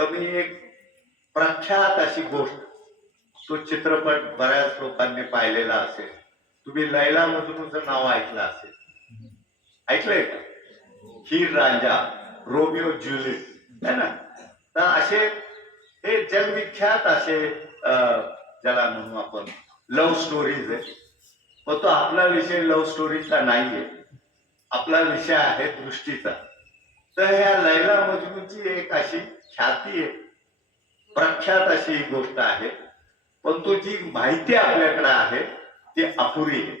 तर मी एक प्रख्यात अशी गोष्ट तो चित्रपट बऱ्याच लोकांनी पाहिलेला असेल. तुम्ही लैला मजनूचं नाव ऐकलं असेल. ऐकलंय का? हीर राजा रोमिओ ज्युलिट है ना? तर असे हे जगविख्यात असे ज्याला म्हणू आपण लव्ह स्टोरीज आहे पण तो आपला विषय लव्ह स्टोरीचा नाहीये. आपला विषय आहे दृष्टीचा. तर ह्या लैला मजनूची एक अशी ख्याती आहे. प्रख्यात अशी ही गोष्ट आहे. पण तो जी माहिती आपल्याकडे आहे ती अपुरी आहे.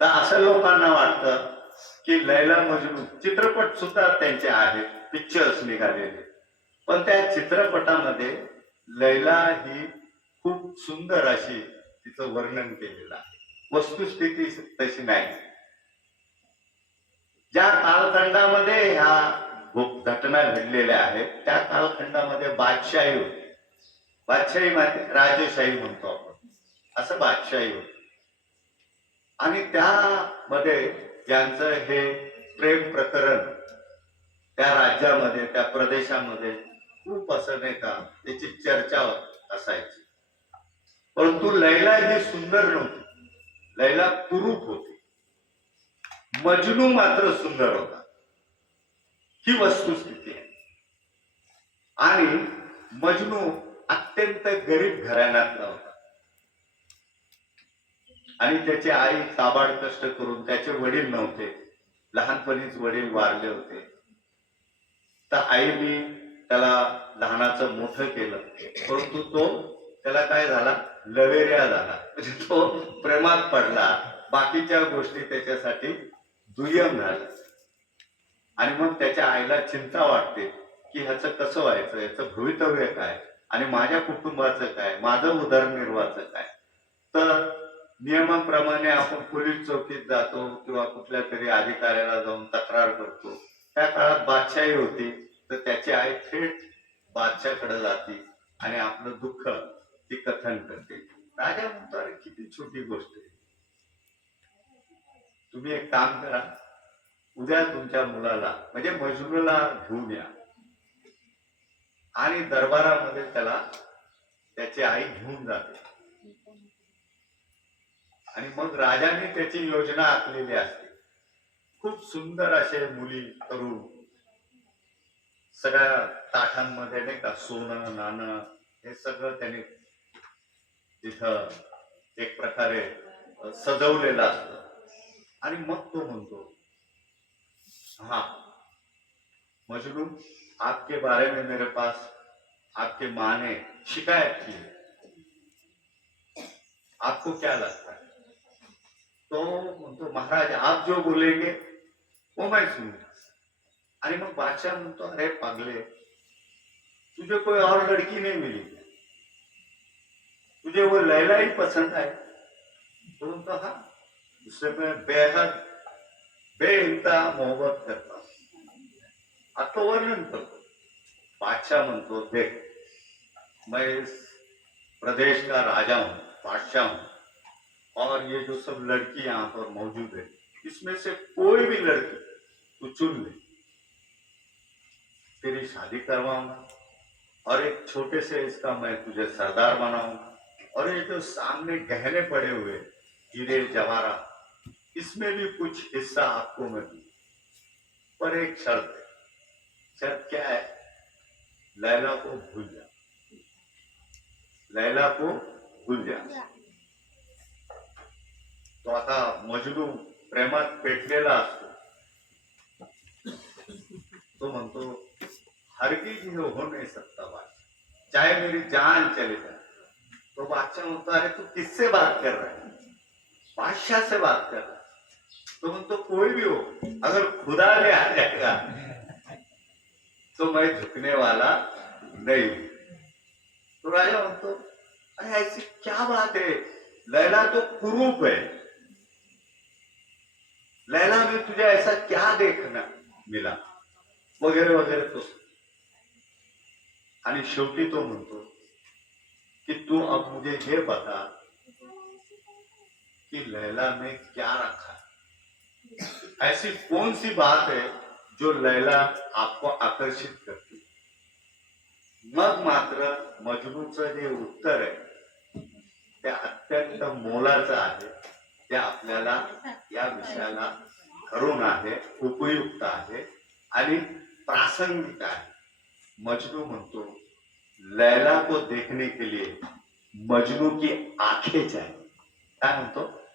तर असं लोकांना वाटतं की लैला मजनू चित्रपट सुद्धा त्यांचे आहेत पिक्चर्स निघालेले. पण त्या चित्रपटामध्ये लैला ही खूप सुंदर अशी तिचं वर्णन केलेलं आहे. वस्तुस्थिती तशी नाही. ज्या कालखंडामध्ये ह्या घटना घडलेल्या आहेत त्या कालखंडामध्ये बादशाही होती. बादशाही माहिती राजेशाही म्हणतो आपण. असं बादशाही होती. आणि त्यामध्ये ज्यांचं हे प्रेम प्रकरण त्या राज्यामध्ये त्या प्रदेशामध्ये खूप असं नाही का त्याची चर्चा असायची. परंतु लैला ही सुंदर नव्हती लैला कुरूप होती. मजनू मात्र सुंदर होता. ही वस्तुस्थिती आहे. आणि मजनू अत्यंत गरीब घराण्यातला होता. आणि त्याची आई ताबाड कष्ट करून त्याचे वडील नव्हते. लहानपणीच वडील वारले होते. तर आईने त्याला लहानाचं मोठं केलं. परंतु तो त्याला काय झाला? लवेऱ्या झाला. म्हणजे तो प्रेमात पडला. बाकीच्या गोष्टी त्याच्यासाठी दुय्यम झालं. आणि मग त्याच्या आईला चिंता वाटते की ह्याचं कसं व्हायचं याचं भवितव्य काय? आणि माझ्या कुटुंबाचं काय? माझं उदरनिर्वाहाचं काय? तर नियमाप्रमाणे आपण पोलीस चौकीत जातो किंवा कुठल्या तरी अधिकाऱ्याला जाऊन तक्रार करतो. त्या काळात बादशाही होती तर त्याची आई थेट बादशाकडे जाते आणि आपलं दुःख ती कथन करते. राजा म्हणतो अरे किती छोटी गोष्ट आहे. तुम्ही एक काम करा. उद्या तुमच्या मुलाला म्हणजे मजनूला घेऊन या. आणि दरबारामध्ये त्याला त्याची आई घेऊन जाते. आणि मग राजाने त्याची योजना आखलेली असते. खूप सुंदर असे मुली तरुण सगळ्या ताठांमध्ये नाही का सोनं नाणं हे सगळं त्याने तिथं एक प्रकारे सजवलेलं असतं. आणि मग तो म्हणतो हाँ मजनू आपके बारे में मेरे पास, आपके माँ ने शिकायत की है। आपको क्या लगता है? तो म्हणतो, महाराज, आप जो बोलेंगे, वो मैं सुनूँगा। आणि मग बादशाह म्हणतो, अरे पागले, तुझे कोई और लड़की नहीं मिली? तुझे वो लैला ही पसंद है तो म्हणतो, हा उससे मैं बेहद बेइंता मोहब्बत करता हूँ." आता वर्णन करतो बादशाह म्हणतो देख मैं इस प्रदेश का राजा हूँ, बादशाह हूँ। और ये जो सब लड़की यहाँ पर मौजूद है, इसमें से कोई भी लड़की तू चुन ले। तेरी शादी करवाऊँगा, और एक छोटे से इसका मैं तुझे सरदार बनाऊँगा। और ये जो सामने गहने पड़े हुए हीरे जवारा इसमें भी कुछ हिस्सा आपको मैं दूँ पर एक शर्त है। शर्त क्या है? लैला को भूल जा लैला को भूल जा तो आता मजनू प्रेमात पेटलेला असतो तो म्हणतो हरगिज ये हो नहीं सकता बादशाह चाहे मेरी जान चले जाए। तो बादशाह म्हणतो अरे तू किससे बात कर रहा है? बादशाह से बात कर रहा है। तो म्हणतो कोई भी हो, अगर खुदा भी आ जाएगा तो मैं झुकने वाला नहीं तो राजा म्हणतो अरे ऐसी क्या बात है? लैला तो कुरूप है। लैला में तुझे ऐसा क्या देखना मिला? वगैरे वगैरे तो। शेवटी तो म्हणतो कि तू अब मुझे ये बता कि लैला में क्या रखा? ऐसी कौन सी बात है जो लैला आपको आकर्षित करती मग मात्र मजनूचं जे उत्तर आहे ते अत्यंत मोलाचं आहे ते आपल्याला या विषयाला धरून आहे उपयुक्त आहे आणि प्रासंगिक आहे. मजनू म्हणतो लैला को देखने के लिए मजनू की आंखें चाहिए. काय म्हणतो?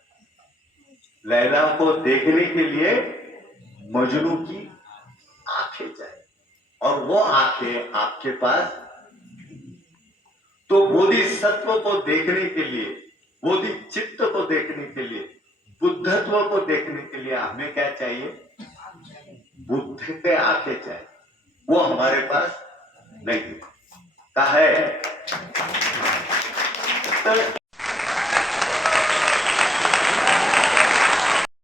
लैला को देखने के लिए मजनू की आँखें चाहिए और वो आँखें आपके पास। तो बोधि सत्व को देखने के लिए, बोधि चित्त को देखने के लिए, बुद्धत्व को देखने के लिए हमें क्या चाहिए? बुद्ध के आँखें चाहिए वो हमारे पास नहीं कहा है? तर